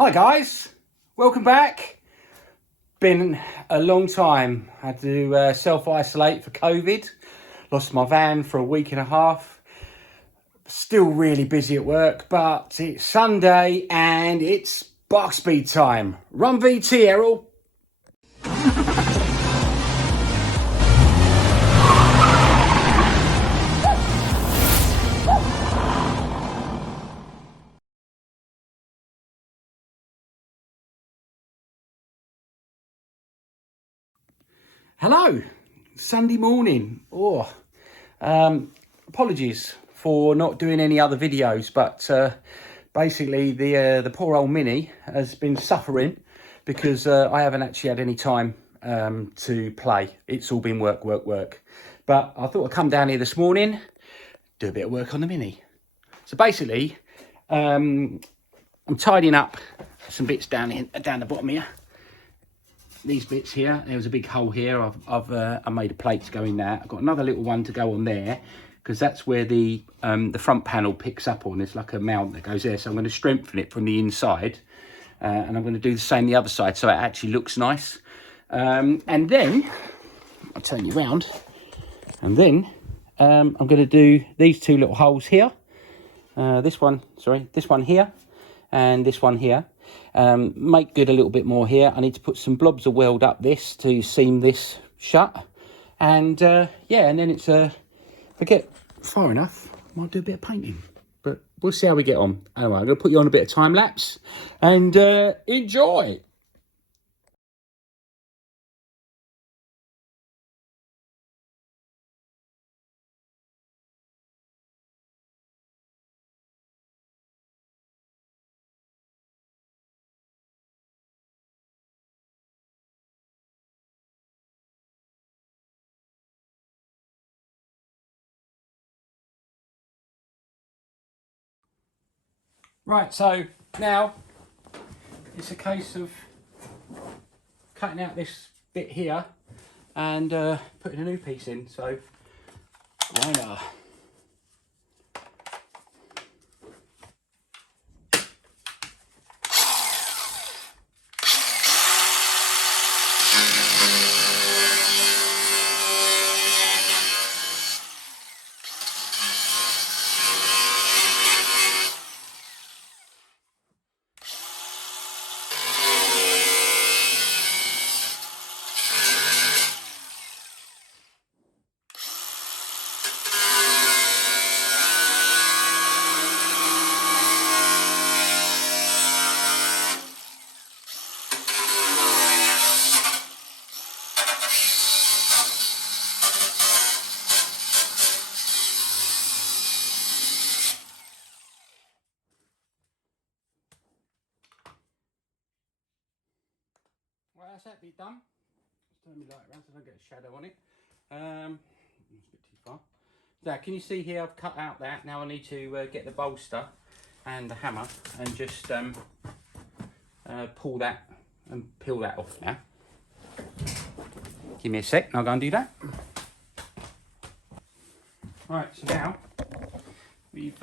Hi guys, welcome back. Been a long time. Had to self-isolate for COVID. Lost my van for a week and a half. Still really busy at work, but it's Sunday and it's bark speed time. Run VT, Errol. Hello, Sunday morning. Apologies for not doing any other videos, but basically the poor old Mini has been suffering because I haven't actually had any time to play. It's all been work. But I thought I'd come down here this morning, do a bit of work on the Mini. So basically, I'm tidying up some bits down the bottom here. These bits here, there was a big hole here. I made a plate to go in there. I've got another little one to go on there because that's where the front panel picks up on. There's like a mount that goes there, so I'm going to strengthen it from the inside, and I'm going to do the same the other side so it actually looks nice. And then I'll turn you around, and then I'm going to do these two little holes here. This one here, and this one here. Make good a little bit more here. I need to put some blobs of weld up this to seam this shut, and yeah, and then it's if I get far enough, I might do a bit of painting, but we'll see how we get on. Anyway, I'm going to put you on a bit of time lapse and enjoy. Right, so now it's a case of cutting out this bit here and putting a new piece in. So why not? Well, that's that bit done. Just turn my light around so I don't get a shadow on it. It's a bit too far. Now, can you see here? I've cut out that. Now I need to get the bolster and the hammer and just pull that and peel that off now. Give me a sec and I'll go and do that. Right, so now we've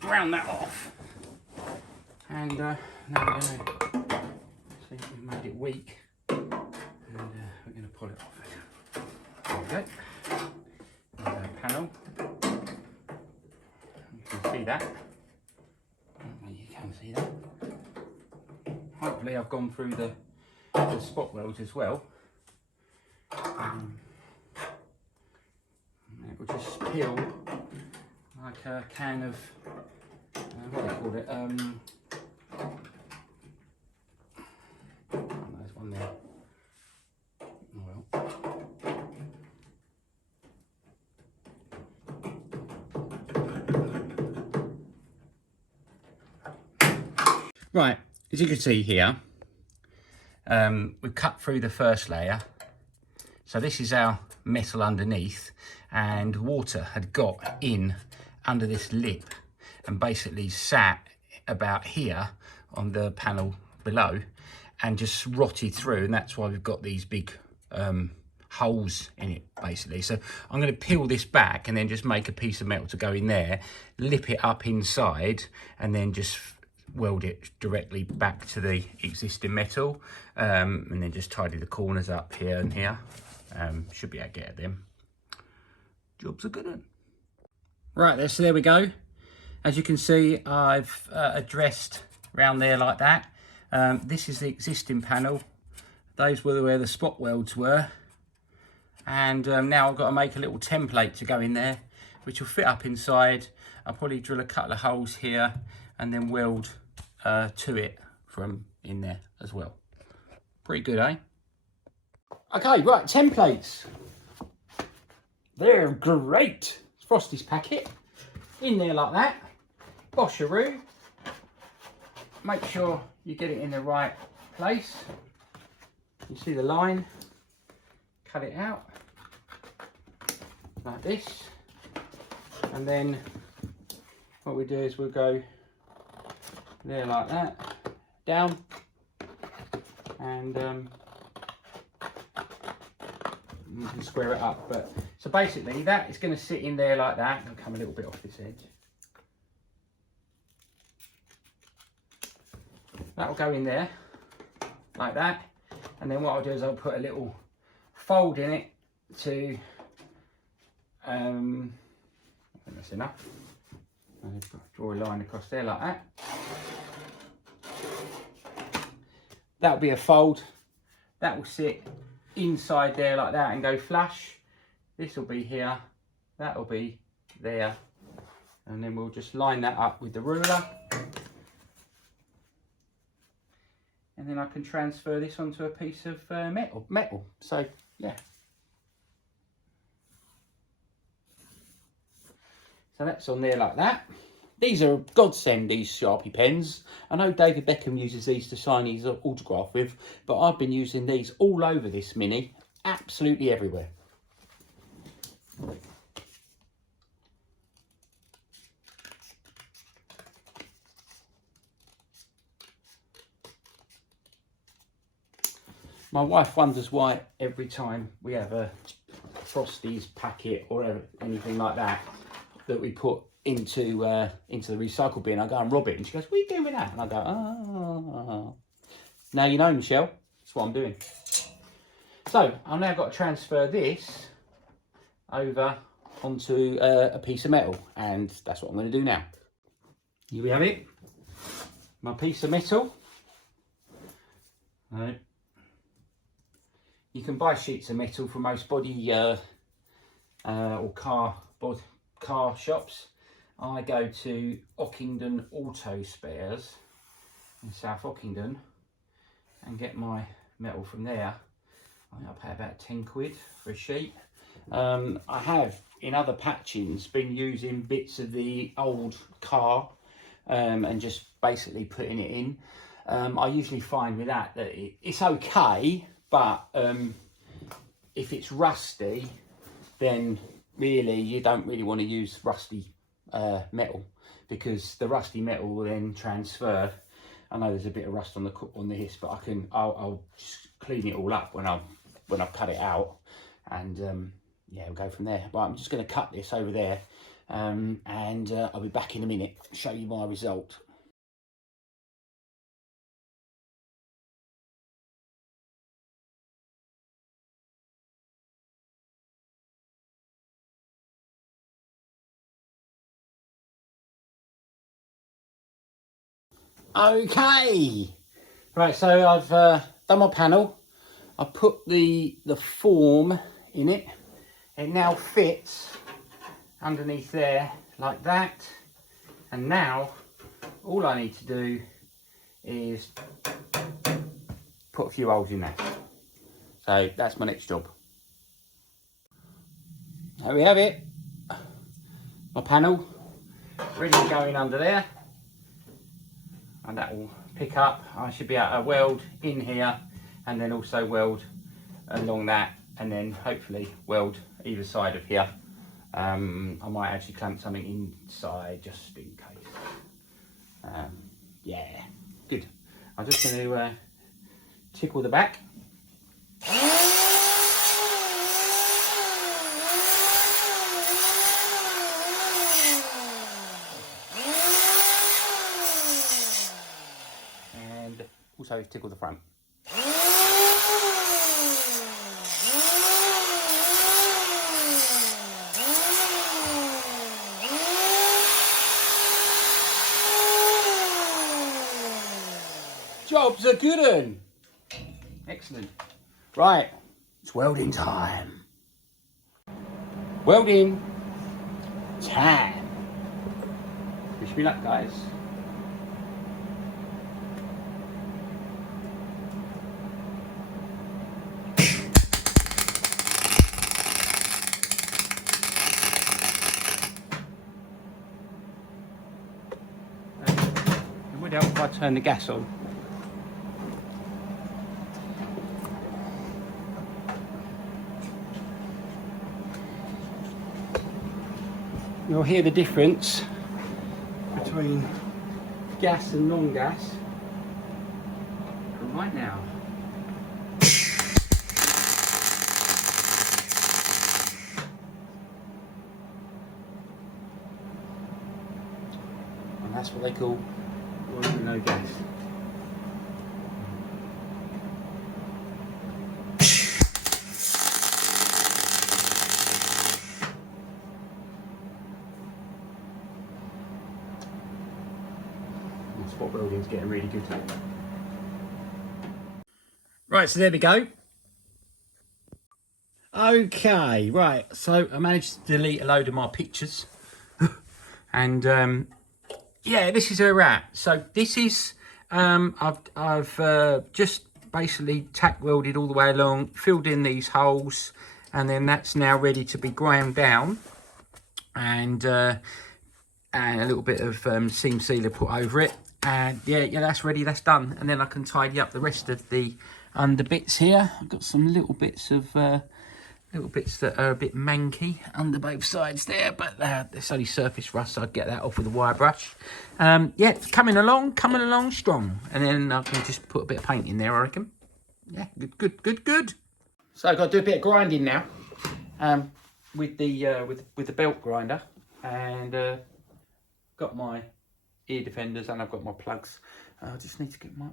ground that off, and now we're going to see if we've made it weak, and we're going to pull it off. There we go. There's our panel. You can see that. You can see that. Hopefully I've gone through the spot welds as well. It will just peel like a can of what do you call it? There's one there. Oh well. Right, as you can see here, we've cut through the first layer. So this is our metal underneath, and water had got in under this lip and basically sat about here on the panel below and just rotted through, and that's why we've got these big holes in it basically. So I'm going to peel this back and then just make a piece of metal to go in there, lip it up inside, and then just weld it directly back to the existing metal, and then just tidy the corners up here and here. Should be able to get at them. Job's a good one. Right there, so there we go. As you can see, I've addressed around there like that. This is the existing panel. Those were where the spot welds were. And now I've got to make a little template to go in there, which will fit up inside. I'll probably drill a couple of holes here and then weld to it from in there as well. Pretty good, eh? Okay, right, templates. They're great. It's Frosty's packet. In there like that. Bosheroo. Make sure you get it in the right place. You see the line. Cut it out like this, and then what we do is we'll go there like that, down, and you can square it up. But so basically that is going to sit in there like that. I'll come a little bit off this edge. That will go in there like that, and then what I'll do is I'll put a little fold in it to I think that's enough. I'll draw a line across there like that. That'll be a fold. That will sit inside there like that and go flush. This will be here, that will be there, and then we'll just line that up with the ruler, and then I can transfer this onto a piece of metal. So yeah. So that's on there like that. These are a godsend, these Sharpie pens. I know David Beckham uses these to sign his autograph with, but I've been using these all over this Mini, absolutely everywhere. My wife wonders why every time we have a Frosty's packet or anything like that we put into the recycle bin, I go and rob it, and she goes, "What are you doing with that?" And I go, "Oh." Now you know, Michelle, that's what I'm doing. So I've now got to transfer this over onto a piece of metal, and that's what I'm going to do now. Here we have it, my piece of metal. You can buy sheets of metal from most body or car shops. I go to Ockington Auto Spares in South Ockington and get my metal from there. I think I pay about 10 quid for a sheet. I have in other patchings been using bits of the old car and just basically putting it in. I usually find with that it's okay, but if it's rusty, then really you don't really want to use rusty metal, because the rusty metal will then transfer. I know there's a bit of rust on this, but I'll just clean it all up when I've cut it out, and yeah, we'll go from there. But I'm just going to cut this over there, and I'll be back in a minute to show you my result. Okay, right, so I've done my panel. I've put the form in it. It now fits underneath there like that, and now all I need to do is put a few holes in there. So that's my next job. There we have it, my panel ready to go in under there, and that will pick up. I should be able to weld in here and then also weld along that, and then hopefully weld either side of here. I might actually clamp something inside just in case. Yeah, good. I'm just going to tickle the back. Also tickle the front. Job's a good one. Excellent. Right, it's welding time. Welding time. Wish me luck, guys. It would help if I turn the gas on. You'll hear the difference between gas and non-gas right now. And that's what they call oil with no gas. Spot welding's getting really good. Right, so there we go. Okay, right, so I managed to delete a load of my pictures. And yeah, this is where we're at. So this is, I've just basically tack welded all the way along, filled in these holes, and then that's now ready to be ground down. And a little bit of seam sealer put over it. And yeah, that's ready, that's done. And then I can tidy up the rest of the under bits here. I've got some little bits of that are a bit manky under both sides there, but it's only surface rust, so I'd get that off with a wire brush. Yeah, it's coming along strong. And then I can just put a bit of paint in there, I reckon. Yeah, good. So I've got to do a bit of grinding now, with the belt grinder, and got my ear defenders and I've got my plugs. I just need to get my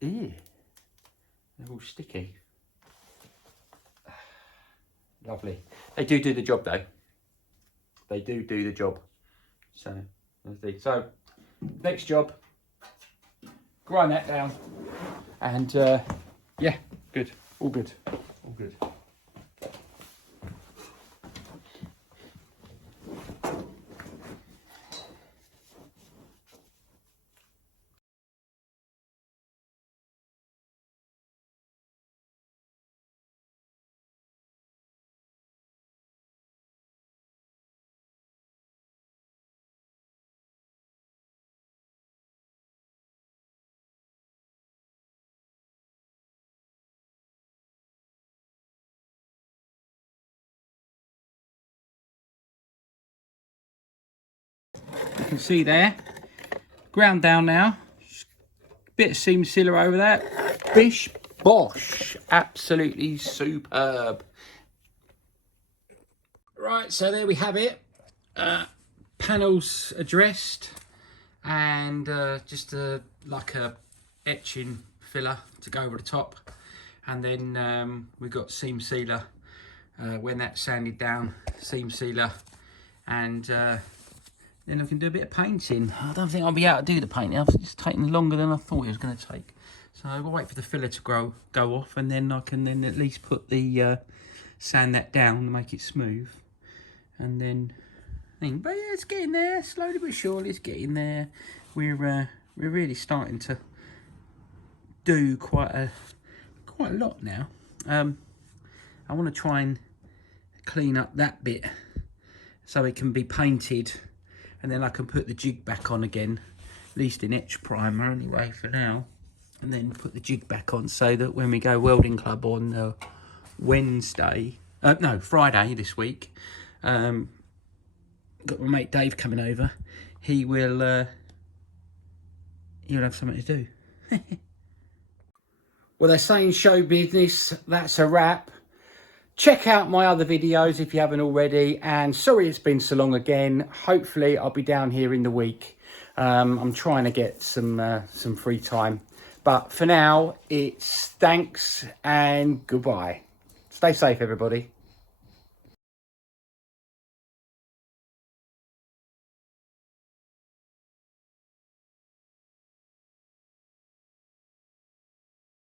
ear. They're all sticky. Lovely. They do the job though. They do the job. So next job, grind that down, and yeah, good. All good. You can see there, ground down now, bit of seam sealer over that, bish bosh, absolutely superb. Right, so there we have it, panels addressed, and just like a etching filler to go over the top, and then we've got seam sealer, when that's sanded down, seam sealer, and then I can do a bit of painting. I don't think I'll be able to do the painting. It's taking longer than I thought it was going to take. So I'll wait for the filler to go off, and then I can then at least put the sand that down and make it smooth. And then, but yeah, it's getting there. Slowly but surely, it's getting there. We're really starting to do quite a lot now. I want to try and clean up that bit so it can be painted. And then I can put the jig back on again, at least in etch primer anyway for now. And then put the jig back on so that when we go welding club on Friday this week, got my mate Dave coming over. He'll have something to do. Well, they're saying show business, that's a wrap. Check out my other videos if you haven't already, and sorry it's been so long again. Hopefully I'll be down here in the week I'm trying to get some free time. But for now, it's thanks and goodbye. Stay safe, everybody.